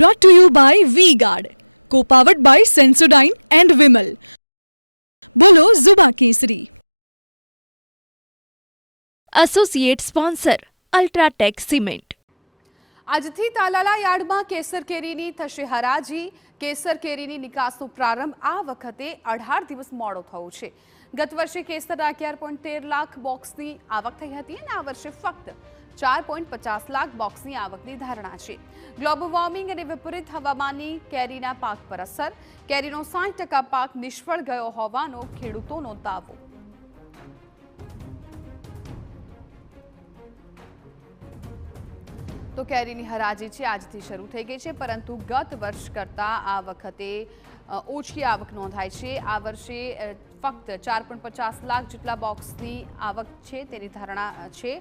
Brought to you by V-Guard, co-powered by Sensodyne and Vimal. બોલો ઝુબા કેસરી. Associate sponsor UltraTech cement. આજથી તાલાલા યાર્ડમાં કેસર કેરીની થશે હરાજી. કેસર કેરીની નિકાસનો પ્રારંભ આ વખતે 18 દિવસ મોડો થયો છે. ગત વર્ષે કેસરના 11.13 લાખ બોક્સની આવક થઈ હતી અને આ વર્ષે ફક્ત 4.50 લાખ બોક્સની આવકની ધારણા છે. ગ્લોબલ વોર્મિંગ અને વિપરીત હવામાનની કેરીના પાક પર અસર. કેરીનો 60% પાક નિષ્ફળ ગયો હોવાનો ખેડૂતોનો દાવો. તો કેરીની હરાજી છે આજથી શરૂ થઈ ગઈ છે, પરંતુ ગત વર્ષ કરતાં આ વખતે ઓછી આવક નોંધાઈ છે. આ વર્ષે ફક્ત 4.50 લાખ જેટલા બોક્સની આવક છે તેની ધારણા છે.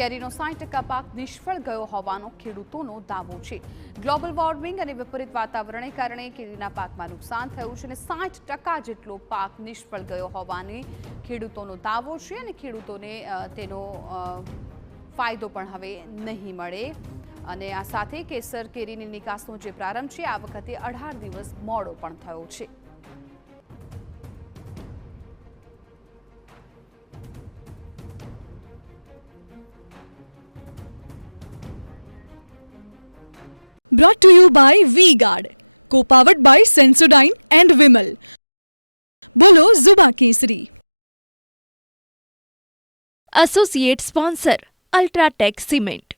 કેરીનો 60% પાક નિષ્ફળ ગયો હોવાનો ખેડૂતોનો દાવો છે. ગ્લોબલ વોર્મિંગ અને વિપરીત વાતાવરણને કારણે કેરીના પાકમાં નુકસાન થયું છે અને 60% જેટલો પાક નિષ્ફળ ગયો હોવાની ખેડૂતોનો દાવો છે અને ખેડૂતોને તેનો ફાયદો પણ હવે નહીં મળે. અને આ સાથે કેસર કેરીની નિકાસનો જે પ્રારંભ છે આ વખતે 18 દિવસ મોડો પણ થયો છે. Brought to you by V-Guard, co-powered by Sensodyne and Vimal. બોલો ઝુબા કેસરી. Associate sponsor UltraTech cement.